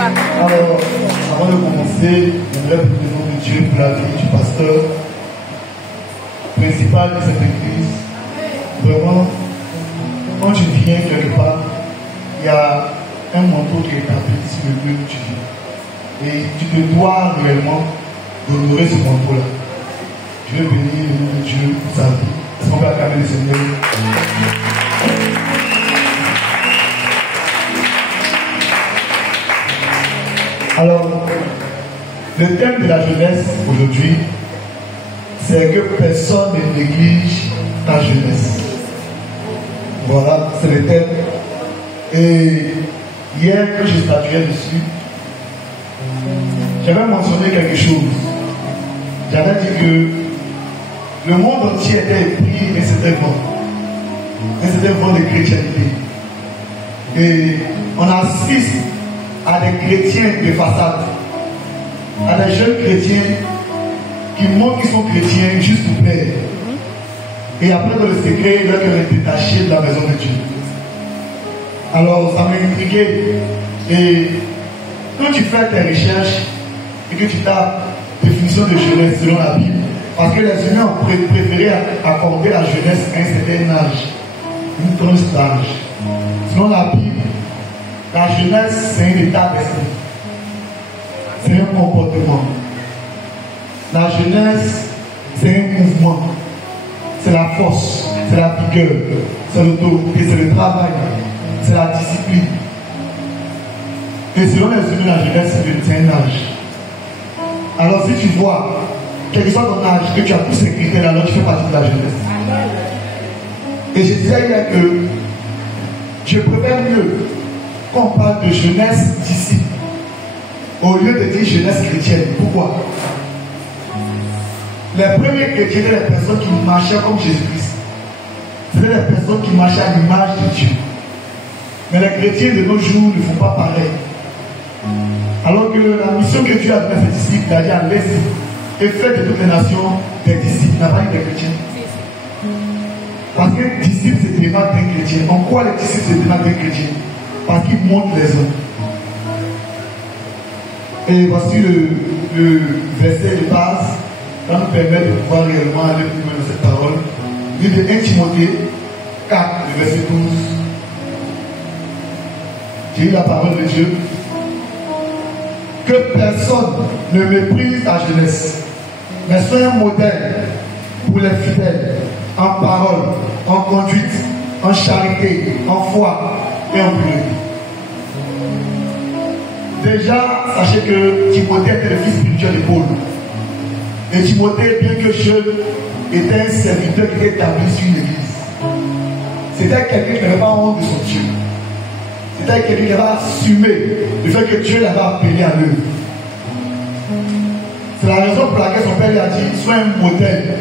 Alors, avant de commencer, j'aimerais vous demander de Dieu pour la vie du pasteur principal de cette église. Vraiment, quand tu viens quelque part, il y a un manteau qui est tapé sur le lieu où tu viens. Et tu te dois réellement d'honorer ce manteau-là. Je veux bénir le nom de Dieu pour sa vie. Est-ce qu'on peut acclamer le Seigneur? Alors, le thème de la jeunesse aujourd'hui, c'est que personne ne néglige ta jeunesse. Voilà, c'est le thème. Et hier, quand je statuais dessus, j'avais mentionné quelque chose. J'avais dit que le monde entier était épris et c'était bon. Et c'était bon de chrétienté. Et on assiste à des chrétiens de façade, à des jeunes chrétiens qui montrent qu'ils sont chrétiens juste pour plaire. Et après, dans le secret, leur cœur est détaché de la maison de Dieu. Alors, ça m'a intrigué. Et quand tu fais tes recherches et que tu tapes définition de jeunesse selon la Bible, parce que les humains ont préféré accorder la jeunesse à un certain âge, une tranche d'âge. Selon la Bible, la jeunesse, c'est un état d'esprit. C'est un comportement. La jeunesse, c'est un mouvement. C'est la force, c'est la vigueur, c'est l'autorité, c'est le travail, c'est la discipline. Et selon les humains, la jeunesse, c'est un âge. Alors si tu vois, quel que soit ton âge, que tu as tous ces critères, alors tu fais partie de la jeunesse. Et je disais hier que je préfère mieux qu'on parle de jeunesse disciple au lieu de dire jeunesse chrétienne. Pourquoi? Les premiers chrétiens étaient les personnes qui marchaient comme Jésus-Christ. C'était les personnes qui marchaient à l'image de Dieu. Mais les chrétiens de nos jours ne font pas pareil. Alors que la mission que Dieu a donnée à ses disciples, d'aller à l'Est et faire de toutes les nations des disciples, n'a pas eu des chrétiens. Parce que disciple se démarque d'un chrétien. En quoi les disciples se démarquent d'un chrétien? Parce qu'ils montrent les hommes. Et voici le verset de base qui nous permet de pouvoir réellement aller plus loin dans cette parole. Il de 1 Timothée 4, le verset 12. J'ai eu la parole de Dieu. Que personne ne méprise ta jeunesse, mais sois un modèle pour les fidèles, en parole, en conduite, en charité, en foi et en pureté. Déjà, sachez que Timothée était le fils spirituel de Paul. Et Timothée, bien que jeune, était un serviteur qui était établi sur une église. C'était quelqu'un qui n'avait pas honte de son Dieu. C'était quelqu'un qui avait assumé le fait que Dieu l'avait appelé à l'œuvre. C'est la raison pour laquelle son père lui a dit, sois un modèle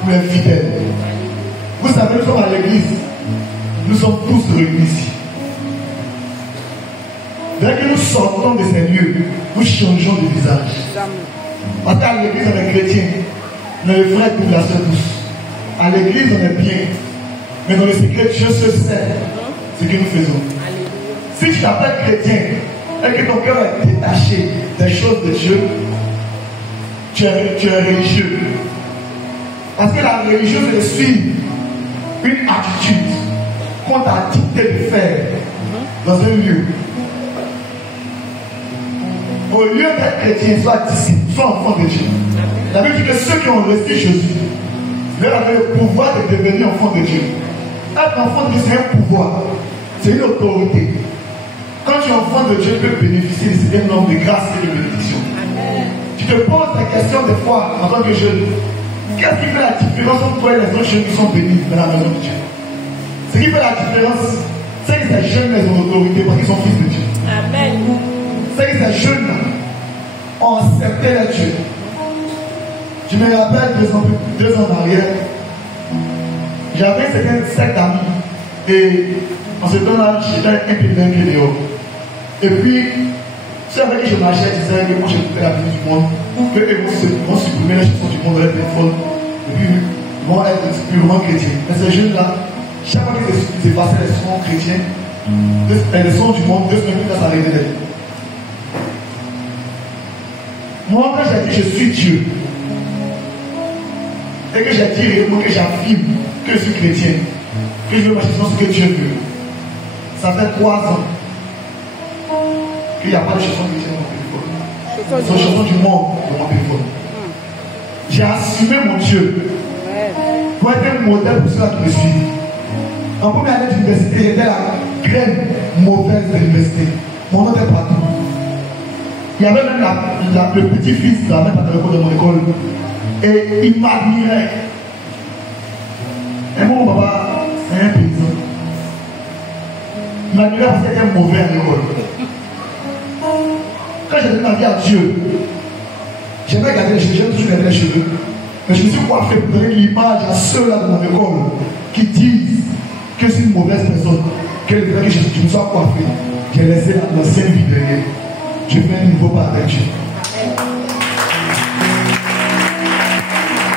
pour les fidèles. Vous savez, nous sommes à l'église. Nous sommes tous réunis ici. Dès que nous sortons de ces lieux, nous changeons de visage. Parce qu'à l'église, on est chrétien. On est le frère de la sœur tous. À l'église, on est bien. Mais dans le secret, Dieu se sait ce que nous faisons. Si tu t'appelles chrétien et que ton cœur est détaché des choses de Dieu, tu es religieux. Parce que la religion, c'est de suivre une attitude qu'on t'a dicté de faire dans un lieu. Au lieu d'être chrétien, sois disciple, sois enfant de Dieu. La Bible dit que ceux qui ont reçu Jésus, leur avaient le pouvoir de devenir enfant de Dieu. Être enfant de Dieu, c'est un pouvoir, c'est une autorité. Quand tu es enfant de Dieu, tu peux bénéficier de cet nombre de grâce et de bénédiction. Tu te poses la question des fois en tant que jeune. Qu'est-ce qui fait la différence entre toi et les autres jeunes qui sont bénis dans la maison de Dieu? Ce qui fait la différence, c'est que ces jeunes ont l'autorité parce qu'ils sont fils de Dieu. Amen. C'est que ces jeunes ont accepté les dieux. Je me rappelle 2 ans en arrière, j'avais certains sectes d'amis et en ce temps-là, j'étais un peu dehors. Et puis, ceux avec qui je marchais disaient que moi je pouvais la vie du monde, ou qu'eux vont supprimer les choses du monde de leur téléphone, et puis ils vont être purement chrétiens. Mais ces jeunes-là, chaque fois qu'ils se passaient les sons chrétiens, les sons du monde, 2 semaines plus tard, ça arrivait. Moi, quand j'ai dit je suis Dieu, et que j'ai dit réellement que j'affirme que je suis chrétien, que je veux marcher dans ce que Dieu veut, ça fait 3 ans qu'il n'y a pas de chanson chrétienne dans mon téléphone. C'est une chanson du monde dans mon téléphone. J'ai assumé mon Dieu pour être un modèle pour ceux qui me suivent. En première année d'université, j'étais la graine mauvaise de l'université. Mon nom était partout. Il y avait même le petit-fils de la même paternelle de mon école. Et il m'admirait. Et mon papa, c'est un paysan. Il m'admirait parce qu'il était mauvais à l'école. Quand j'ai donné ma vie à Dieu, j'aimais garder les cheveux, j'aime toujours garder les cheveux. Mais je me suis coiffé pour donner l'image à ceux-là de mon école qui disent que c'est une mauvaise personne. Que je me sois coiffé. J'ai laissé l'ancienne vie derrière. Je fais un nouveau pas avec Dieu.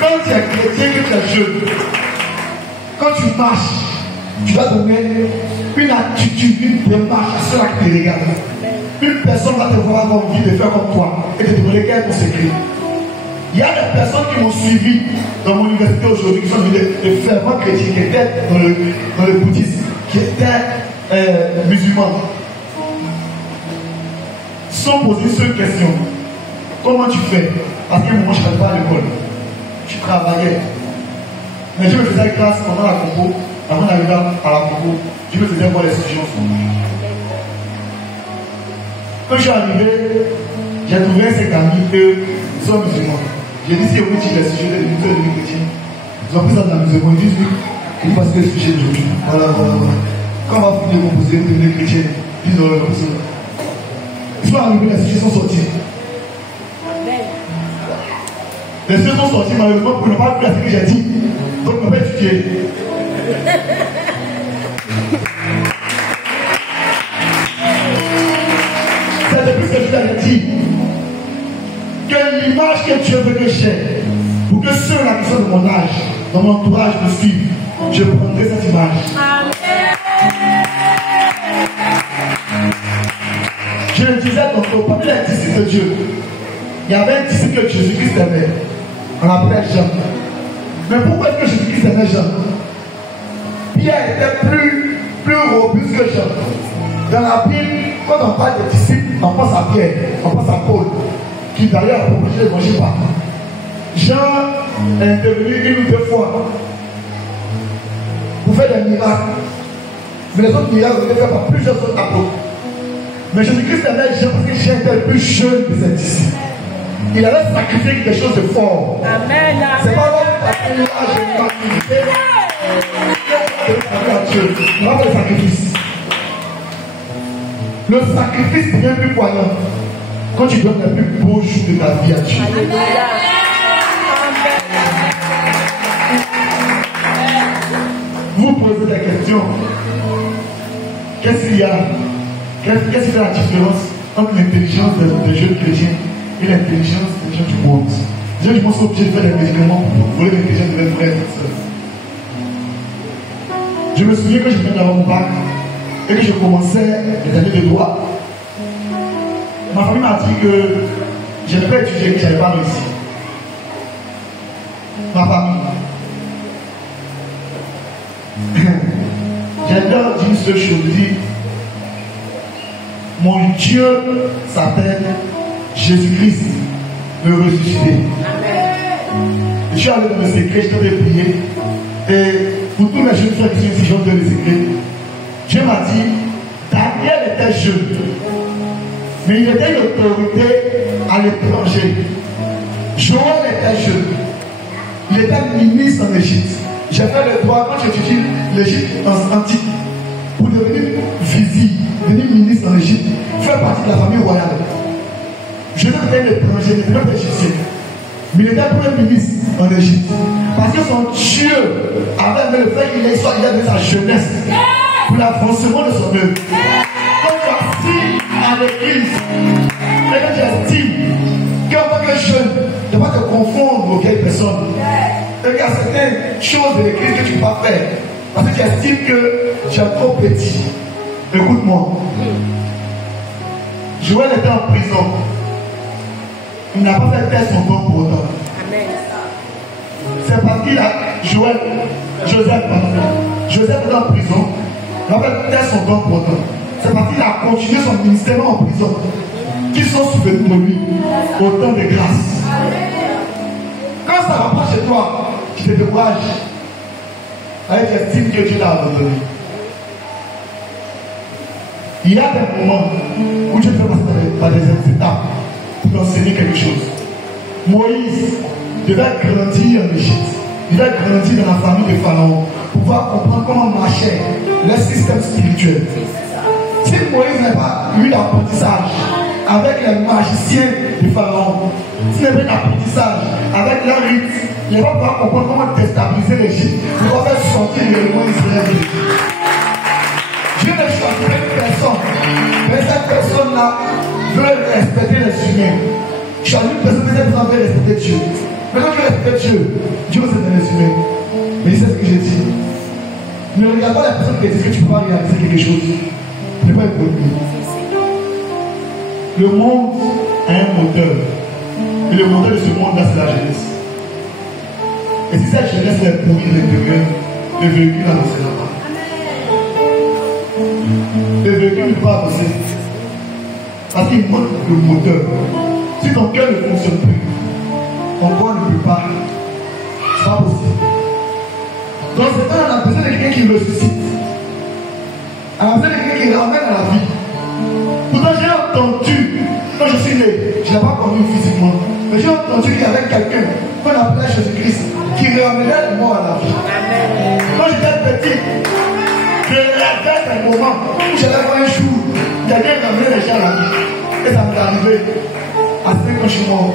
Quand tu es chrétien, que tu es jeune, quand tu marches, tu dois donner une attitude, une démarche à ceux-là qui te regardent. Une personne va te voir avoir envie de faire comme toi et de te demander quel est ton secret. Il y a des personnes qui m'ont suivi dans mon université aujourd'hui, qui sont des fervents chrétiens, qui étaient dans le bouddhisme, qui étaient musulmans. Sans poser une seule question. Comment tu fais? Parce qu'à un moment, je n'allais pas à l'école. Je travaillais. Mais je me faisais classe pendant la compo. Avant d'arriver à la compo, je me faisais voir les sujets ensemble. Quand je suis arrivé, j'ai trouvé ces amis qui sont musulmans. J'ai dit si vous dites les sujets de l'unité de chrétien, ils ont pris ça de la musulmane. Ils disent oui, il faut que les sujets d'aujourd'hui. Voilà. Quand on va finir de composer, vous devenez chrétien. Ils disent comme ça. Ils sont arrivés, les sujets sont sortis. Les sujets sont sortis, malheureusement, pour ne pas faire ce que j'ai dit. Donc, on ne peut pas étudier. C'est depuis ce que je t'avais dit que l'image que Dieu veut que j'ai, pour que ceux-là qui sont de mon âge, dans mon entourage me suivent, je prendrai cette image. Amen. Je le disais tantôt, parmi les disciples de Dieu, il y avait un disciple que Jésus-Christ aimait. On l'appelait Jean. Mais pourquoi est-ce que Jésus-Christ aimait Jean? Pierre était plus robuste que Jean. Dans la Bible, quand on parle des disciples, on pense à Pierre, on pense à Paul, qui d'ailleurs a propagé l'évangile partout. Jean est intervenu 1 ou 2 fois pour faire des miracles. Mais les autres miracles ont été faits par plusieurs autres apôtres. Mais Jésus-Christ aimait Jean parce que Jean était le plus jeune de ses disciples. Il avait sacrifié quelque chose de fort. Amen. C'est pas là parce qu'il a activité. Il va le sacrifice. Le sacrifice devient plus poignant quand tu donnes les plus beaux jours de ta vie à Dieu. Vous posez des questions. Qu'est-ce qu'il y a? Qu'est-ce qui fait la différence entre l'intelligence des jeunes chrétiens et l'intelligence des gens du monde? Les gens du monde sont obligés de faire des médicaments pour voler l'intelligence de leurs frères et sœurs. Je me souviens que je venais d'avoir mon bac et que je commençais les années de droit. Ma famille m'a dit que je n'avais pas étudié, que je n'avais pas réussi. Ma famille. J'ai leur dit une seule chose, je dis, mon Dieu s'appelle Jésus-Christ, le ressuscité. Je suis allé dans le secret, je devais prier. Et pour tous les jeunes frères qui sont ici, je vais donner le secret. Dieu m'a dit, Daniel était jeune, mais il était une autorité à l'étranger. Joël était jeune, il était ministre en Égypte. J'ai fait le droit quand j'étudie l'Égypte antique pour devenir vizir, devenir ministre en Égypte, faire partie de la famille royale. Je n'étais pas étranger, je n'étais pas égyptien, mais il était premier ministre en Égypte. Parce que son Dieu avait le fait qu'il ait donné sa jeunesse pour l'avancement de son œuvre. Quand tu assis à l'église, et que tu estimes qu'en tant que jeune, tu ne vas pas te confondre aux vieilles personnes. Et qu'il y a certaines choses de l'église que tu ne peux pas faire. Parce que tu estimes que tu es trop petit. Écoute-moi. Joël était en prison. il n'a pas fait taire son don pour autant. C'est parce qu'il a Joseph est en prison, il n'a pas fait taire son don pour autant. C'est parce qu'il a continué son ministère en prison, qu'ils sont souvenus de lui autant de grâce. Quand ça va pas chez toi, tu te décourages avec l'estime que Dieu t'a abandonné. Il y a des moments où tu peux passer par des étapes pour enseigner quelque chose. Moïse devait grandir en Égypte, il devait grandir dans la famille de Pharaon pour pouvoir comprendre comment marchait le système spirituel. Si Moïse n'a pas eu d'apprentissage avec les magiciens de Pharaon, s'il n'a pas eu d'apprentissage avec leur rite, il ne va pas comprendre comment déstabiliser l'Égypte, il va faire sortir les lois d'Israël. Dieu ne choisit une personne, mais cette personne-là veut respecter les humains. Choisit une personne, mais cette personne veut respecter Dieu. Mais quand tu respectes Dieu, Dieu va se donner les humains. Mais c'est ce que j'ai dit. Ne regarde pas la personne qui dit que tu ne peux pas réaliser quelque chose. Ne pas être connu. Le monde a un moteur. Et le moteur de ce monde-là, c'est la jeunesse. Et si cette jeunesse est pourrie de l'intérieur, le véhicule n'avancera pas. Le véhicule ne peut pas avancer. Parce qu'il manque le moteur. Si ton cœur ne fonctionne plus, ton corps ne peut pas. C'est pas possible. Donc c'est quand on a besoin de quelqu'un qui ressuscite. On a besoin de quelqu'un qui ramène à la vie. Pourtant j'ai entendu, quand je suis né, je n'ai pas connu physiquement, mais j'ai entendu qu'il y avait quelqu'un qu'on appelait Jésus-Christ qui ramenait le mort à la vie. Quand j'étais petit, je rêvais un moment où j'allais voir un jour, quelqu'un ramenait les gens à la vie. Et ça m'est arrivé à 5 ans je suis mort.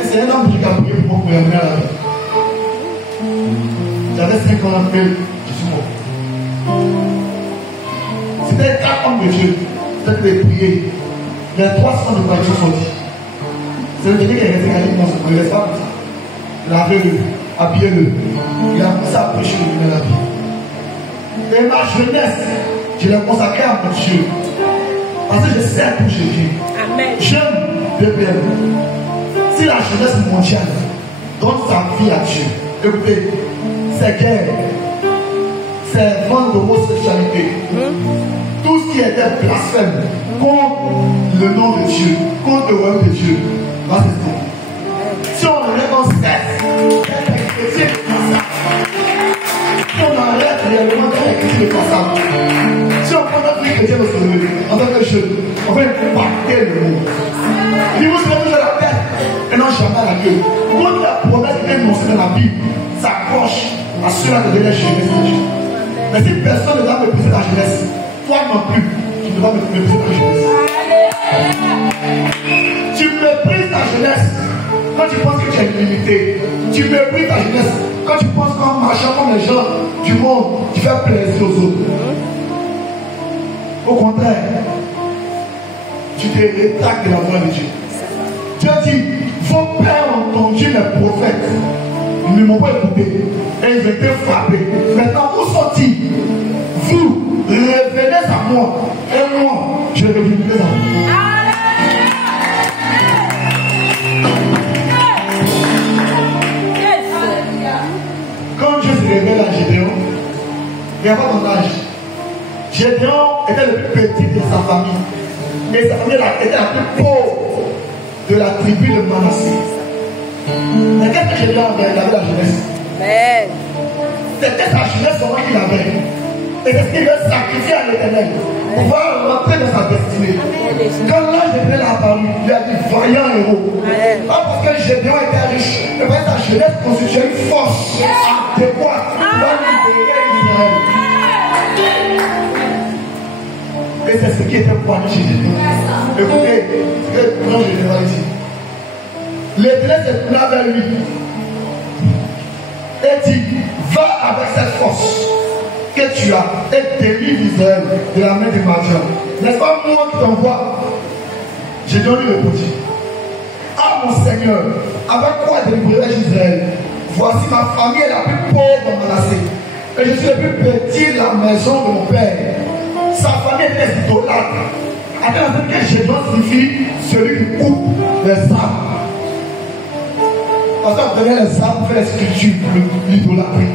Et c'est un homme qui a prié pour moi pour ramener à la vie. J'avais 5 ans après, je suis mort. C'était 4 hommes de Dieu. C'était des prières. Les 300 de voitures sont dit. C'est le dernier qui est resté à l'immense. On ne laisse pas comme ça. Lavez-le, habillez-le. Il a commencé à prêcher le bien la vie. Et ma jeunesse, je l'ai consacrée à mon Dieu. Parce que je sais pour Jésus. J'aime BPM. Si la jeunesse mondiale donne sa vie à Dieu, écoutez, c'est guerre, c'est vente d'homosexualité, tout ce qui était blasphème contre le nom de Dieu, contre le royaume de Dieu, va se tomber. Si on enlève d'être chrétien responsable, si on arrête réellement d'être chrétien responsable, si on prend notre vie chrétienne au sérieux, en tant que jeune, on va impacter le monde. Il vous se met la tête et non jamais la gueule. Toute la promesse qui est énoncée dans la Bible s'accroche à ceux-là de la jeunesse de Dieu. Mais si personne ne va mépriser ta jeunesse, toi non plus, tu ne vas mépriser ta jeunesse. Tu méprises ta jeunesse quand tu penses que tu es limité. Tu méprises ta jeunesse quand tu penses qu'en marchant comme les gens du monde, tu fais plaisir aux autres. Au contraire, tu te rétractes de la voix de Dieu. Dieu dit, vos pères ont entendu les prophètes, ils ne m'ont pas écouté et ils ont été frappés. Maintenant, où sont-ils? Vous, revenez à moi et moi, je reviendrai à vous. Quand Dieu se révèle à Gédéon, il n'y a pas ton âge. Gédéon était le plus petit de sa famille. Et sa famille était la plus pauvre de la tribu de Manassé. Mais qu'est-ce que Gédéon avait? Il avait la jeunesse. C'était sa jeunesse seulement qu'il avait. Et c'est ce qu'il veut sacrifier à l'Éternel pour pouvoir rentrer dans sa destinée. Quand l'ange de Dieu l'a apparu, il a dit vaillant héros. Pas parce que Gédéon était riche, mais parce que sa jeunesse constituait une force adéquate pour libérer Israël. Et c'est ce qui était poigné chez Gédéon. Écoutez, ce que le grand Gédéon dit. L'Éternel se tourna vers lui et dit, va avec cette force que tu as et délivre Israël de la main de Madian. N'est-ce pas moi qui t'envoie? Gédéon lui répondit, ah mon Seigneur, avec quoi délivrerai-je Israël? Voici ma famille est la plus pauvre de Manassé et je suis le plus petit de la maison de mon père. Sa famille était idolâtre. Attends, que Gédéon signifie celui qui coupe les arbres. Parce qu'on prenait les arbres pour faire les sculptures, pour l'idolâtrie.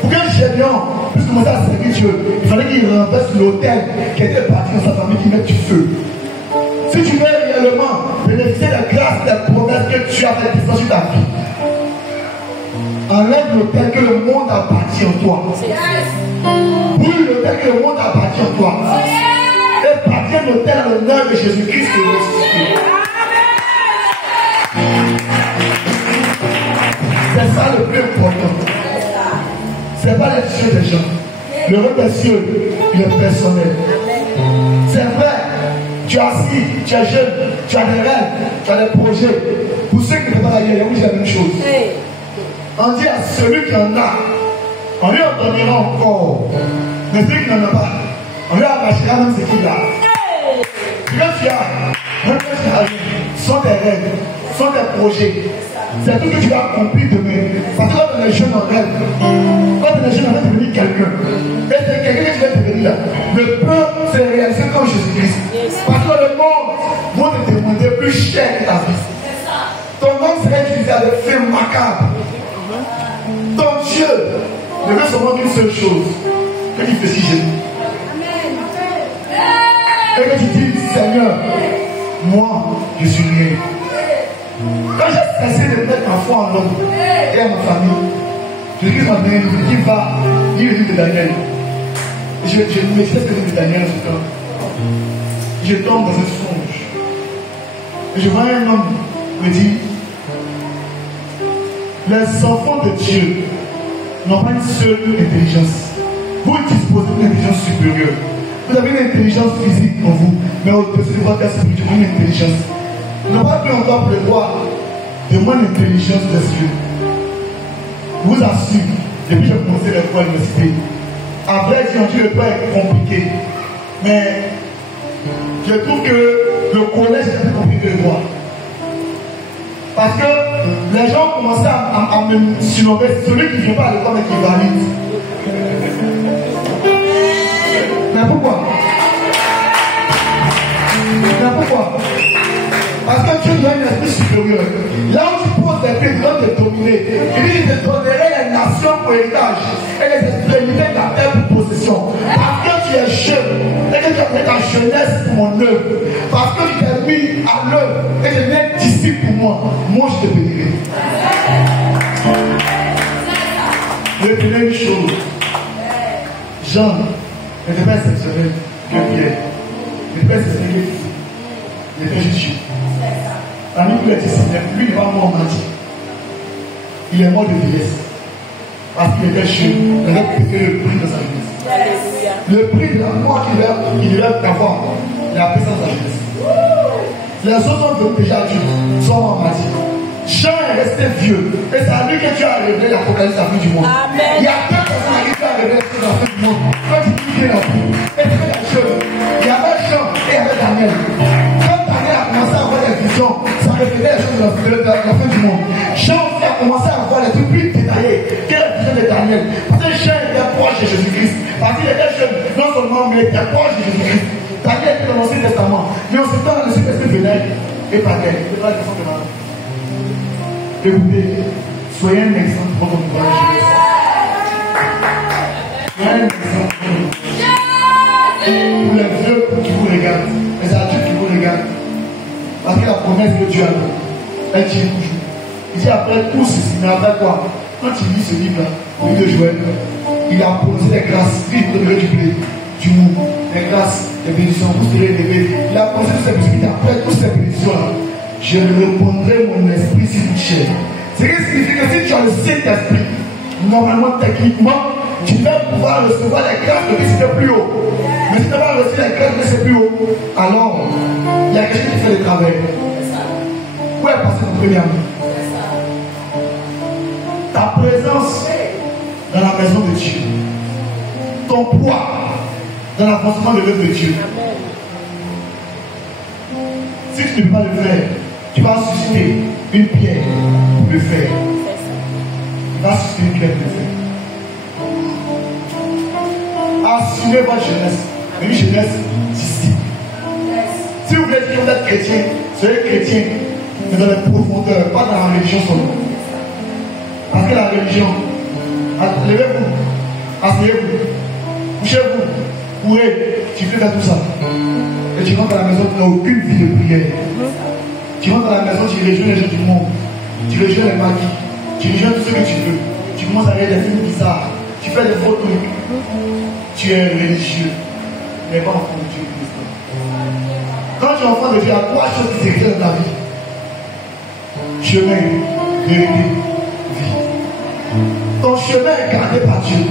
Pour qu'un Gédéon puisse commencer à servir Dieu, il fallait qu'il renverse l'autel qui était parti dans sa famille, qui mette du feu. Si tu veux réellement bénéficier de la grâce, des promesses que tu as faites sur ta vie, enlève l'autel que le monde a bâti en toi. Brûle l'autel que le monde a bâti en toi. Et bâtir l'autel à l'honneur de Jésus-Christ. C'est ça le plus important. Ce n'est pas les cieux des gens. Le rôle des cieux, il est personnel. C'est vrai, tu es assis, tu es jeune, tu as des rêves, tu as des projets. Pour ceux qui ne peuvent pas aller, oui, c'est la même chose. On dit à celui qui en a, on lui en donnera encore. Mais celui qui n'en a pas, on lui arrachera même ce qu'il a. Ce que tu as, même ce que sont tes rêves, sont tes projets. C'est tout ce que tu vas accomplir demain. Parce que quand on est jeune, on rêve. Quand on est jeune, on va devenir quelqu'un. Et c'est quelqu'un que tu vas devenir là. Le peuple s'est réalisé comme Jésus-Christ. Parce que le monde va te demander plus cher que ta vie. Ton nom serait utilisé à des fins macabres. Ton Dieu ne veut seulement qu'une seule chose, que tu fais si jeune. Et que tu dis, Seigneur, moi, je suis né. Quand j'ai cessé de mettre ma foi en l'homme et à ma famille, Jésus m'a donné un livre qui va lire le livre de Daniel. Je ne maîtrise que le livre de Daniel en ce temps. Je tombe dans un songe. Et je vois un homme me dire, les enfants de Dieu n'ont pas une seule intelligence. Vous disposez d'une intelligence supérieure. Vous avez une intelligence physique en vous, mais au-dessus de votre esprit, vous avez une intelligence. Vous n'avez pas pu encore prévoir de moins d'intelligence des cieux. Je vous assure, depuis que j'ai commencé l'école à l'université, après, j'ai entendu le pas être compliqué. Mais je trouve que le collège est plus compliqué que le droit. Parce que les gens commençaient à me surnommer celui qui ne vient pas à l'école mais qui valide. Mais pourquoi? Parce que Dieu donne un esprit supérieur. Là où tu poses des pieds, tu dois te dominer. Il dit, je te donnerai les nations pour héritage et les extrémités de la terre pour possession. Parce que tu es jeune et que tu as fait ta jeunesse pour mon œuvre. Parce que tu t'es mis à l'œuvre et je viens d'ici pour moi. Moi, je te bénirai. Je vais te dire une chose. Jean n'était pas exceptionnel que Pierre. Il n'était pas exceptionnel que Jésus. Il était juste Dieu. Parmi tous les disciples, lui n'est pas mort en maladie. Il est mort de vieillesse. Parce qu'il était jeune. Il avait payé le prix de sa jeunesse. Le prix de la mort qu'il devait avoir, il a payé dans sa jeunesse. Les autres ont déjà Dieu, sont en maladie. Jean est resté vieux. Et c'est à lui que Dieu a révélé l'Apocalypse à la fin du monde. Amen. Il y a deux personnes à qui Dieu a révélé à la fin du monde. Quand il dit bien la vie. Et c'est la jeune. Il y avait Jean et il y avait Daniel. Quand Daniel a commencé à avoir des visions, ça révélait les choses de la fin du monde. Jean aussi a commencé à voir les trucs plus détaillés que la vision de Daniel. Parce que Jean était proche de Jésus-Christ. Parce qu'il était jeune, non seulement, mais il était proche de Jésus-Christ. Daniel était dans l'Ancien Testament. Mais on se temps, le Saint-Esprit venait et parlait. C'est pas la question de malade. Écoutez, soyez un exemple pour votre entourage. Soyez un exemple pour les vieux qui vous regardent, les adultes qui vous regardent. Parce que la promesse que Dieu a faite, elle tient toujours. Il dit après tout ceci, mais après quoi? Quand il lit ce livre-là, le livre de Joël, il a prononcé des grâces, il vous donnerait du blé, du mou, des grâces, des bénédictions, vous serez élevés. Il a prononcé toutes ces bénédictions. Après toutes ces bénédictions-là, je répondrai mon esprit si vous cherchez. Ce qui signifie que si tu as le Saint-Esprit, normalement, techniquement, tu vas pouvoir recevoir les grâces de Dieu c'était plus haut. Mais si tu n'as pas reçu les grâces de Dieu c'est plus haut, alors il y a quelqu'un qui fait le travail. Où est passé ton premier ami? Ta présence dans la maison de Dieu, ton poids dans l'avancement de l'œuvre de Dieu. Si tu ne peux pas le faire, tu vas susciter une pierre pour le faire. Tu vas susciter une pierre pour le faire. Assumez votre jeunesse. Une jeunesse disciple. voulez dire que vous êtes chrétien, soyez chrétien, mais dans les profondeurs, pas dans la religion seulement. Parce que la religion, levez-vous, asseyez-vous, couchez-vous, courez, tu fais faire tout ça. Et tu rentres à la maison, tu n'as aucune vie de prière. Tu rentres à la maison, tu rejoins les gens du monde, tu rejoins les maquis, tu rejoins tout ce que tu veux. Tu commences à regarder des films bizarres, tu fais des faux trucs. Tu es religieux, mais pas enfant de Dieu. Quand tu es enfant de Dieu, il y a trois choses qui s'écrivent dans ta vie: chemin, vérité, vie. Ton chemin est gardé par Dieu.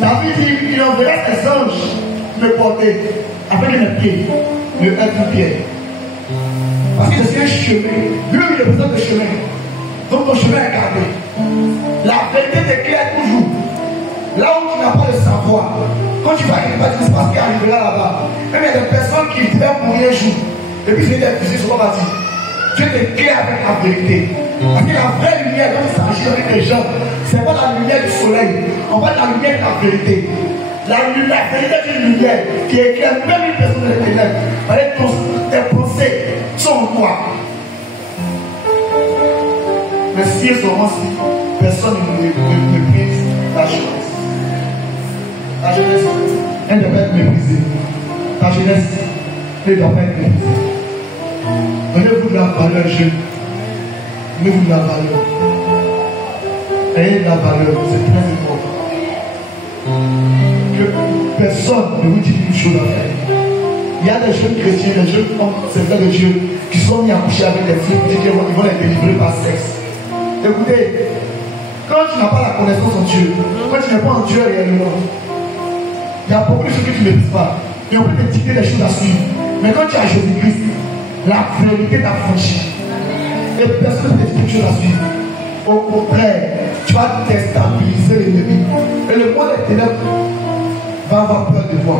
David dit, il enverra ses anges me porter avec mes pieds, ne être pied. Parce que c'est un chemin. Lui, il représente le chemin. Donc ton chemin est gardé. La vérité t'éclaire toujours. Là où tu n'as pas le savoir, quand tu vas quelque part, tu ne sais pas ce qui arrivera là-bas. Même il y a des personnes qui devaient mourir un jour. Et puis c'est des fusées sur la bâtie. Dieu t'éclaire avec la vérité. Parce que la vraie lumière, quand il s'agit avec les gens, c'est pas la lumière du soleil. On va la lumière de la vérité. La vérité est une lumière qui éclaire même une personne de ténèbres. Parce que tes pensées sont en toi. Mais si elles sont ainsi, personne ne méprise la jeunesse. La jeunesse, elle ne doit pas être méprisée. La jeunesse, elle ne doit pas être méprisée. Donnez-vous de la valeur, jeune. Donnez-vous de la valeur. Ayez de la valeur, c'est très important. Que personne ne vous dise une chose à faire. Il y a des jeunes chrétiens, des jeunes hommes, c'est vrai de Dieu, qui sont mis à coucher avec des filles, qui disent qu'ils vont les délivrer par sexe. Écoutez, quand tu n'as pas la connaissance en Dieu, quand tu n'es pas en Dieu réellement, il y a beaucoup de choses que tu ne maîtrises pas. Et on peut te dicter des choses à suivre. Mais quand tu as Jésus-Christ, la vérité t'a franchi. Et personne ne peut te dicter des choses à suivre. Au contraire, tu vas déstabiliser l'ennemi. Et le monde des ténèbres va avoir peur de toi.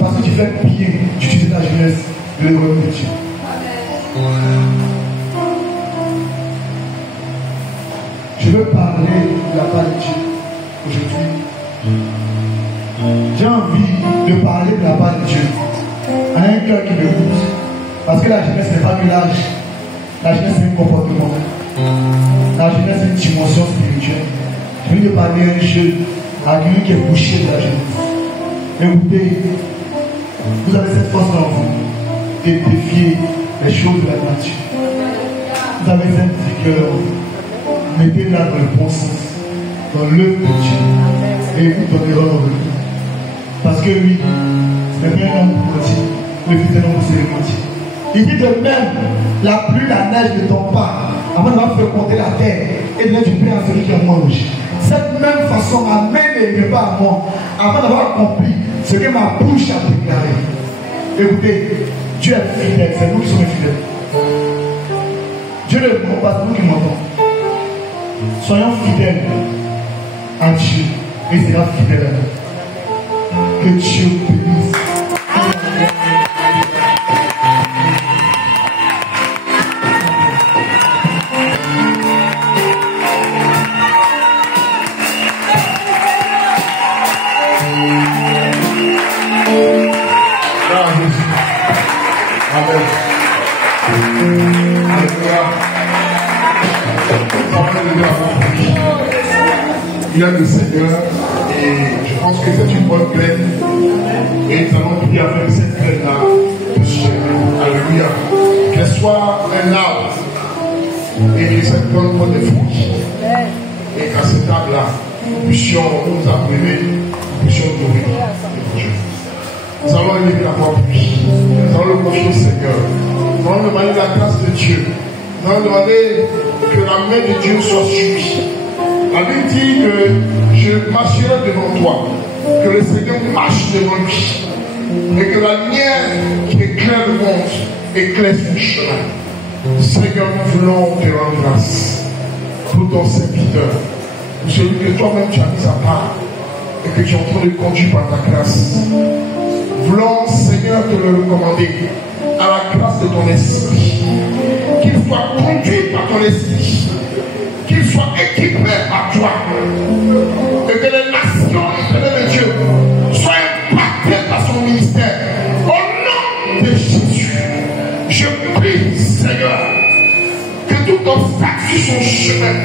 Parce que tu fais bien d'utiliser ta jeunesse de l'héroïne de Dieu. Je veux parler de la part de Dieu aujourd'hui. J'ai envie de parler de la part de Dieu à un cœur qui m'écoute. Parce que la jeunesse n'est pas que l'âge. La jeunesse c'est un comportement. La jeunesse c'est une dimension spirituelle. Je veux parler à un jeune, à quelqu'un qui est bouché de la jeunesse. Écoutez, vous avez cette force en vous de défier les choses de la nature. Vous avez cette vigueur en vous. Mettez-la dans le bon sens, dans l'œuvre de Dieu, et vous donnerez en retour. Parce que oui, c'est bien un homme pour mentir, le fils d'un homme c'est le mentir. Il dit de même, la pluie, la neige ne tombe pas, avant de faire compter la terre et de donner du pain à celui qui en mange. Cette même façon amène les repas à moi, avant d'avoir accompli ce que ma bouche a déclaré. Écoutez, Dieu est fidèle, c'est nous qui sommes fidèles. Dieu ne comprend pas, c'est nous qui m'entendons. Soyons fidèles à Dieu et il sera fidèle à nous. Que Dieu bénisse. Amen. Il y a le Seigneur et je pense que c'est une bonne graine et nous allons prier avec cette graine-là. Alléluia. Qu'elle soit un arbre et que cette plante porte des fruits et qu'à cet arbre-là, nous puissions nous appeler, nous puissions nourrir les prochains. Nous allons élever la voix pour lui. Nous allons le confier au Seigneur. Nous allons demander la grâce de Dieu. Nous allons demander que la main de Dieu soit sur lui. La Bible dit que je marcherai devant toi, que le Seigneur marche devant lui, et que la lumière qui éclaire le monde éclaire son chemin. Seigneur, nous voulons te rendre grâce pour ton serviteur, pour celui que toi-même tu as mis à part et que tu es en train de conduire par ta grâce. Voulons, Seigneur, te le recommander à la grâce de ton esprit, qu'il soit conduit par ton esprit, qu'il soit équipé par toi, et que les nations, éternel de Dieu, soient impactées à son ministère. Au nom de Jésus, je prie, Seigneur, que tout obstacle sur son chemin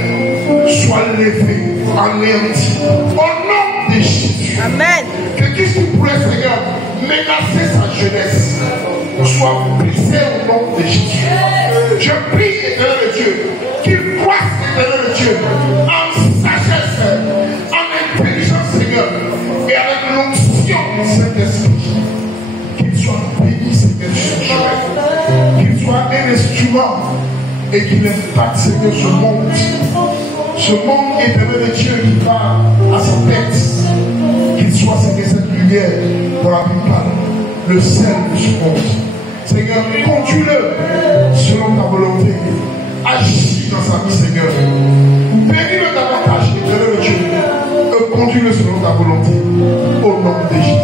soit levé, anéanti. Au nom de Jésus. Amen. Que tout ce qui pourrait, Seigneur, menacer sa jeunesse soit brisé au nom de Jésus. Je prie, éternel Dieu, qu'il croisse, éternel Dieu, en sagesse, en intelligence, Seigneur, et avec l'onction du Saint-Esprit. Qu'il soit béni, Seigneur, sur son chemin. Qu'il soit un instrument et qu'il impacte, Seigneur, ce monde. Ce monde, éternel Dieu, qui va à sa tête. Qu'il soit, Seigneur, cette lumière pour la plupart, le sel de ce monde. Seigneur, conduis-le selon ta volonté. Agis dans sa vie, Seigneur. Bénis-le davantage, éternel Dieu. Conduis-le selon ta volonté. Au nom de Jésus.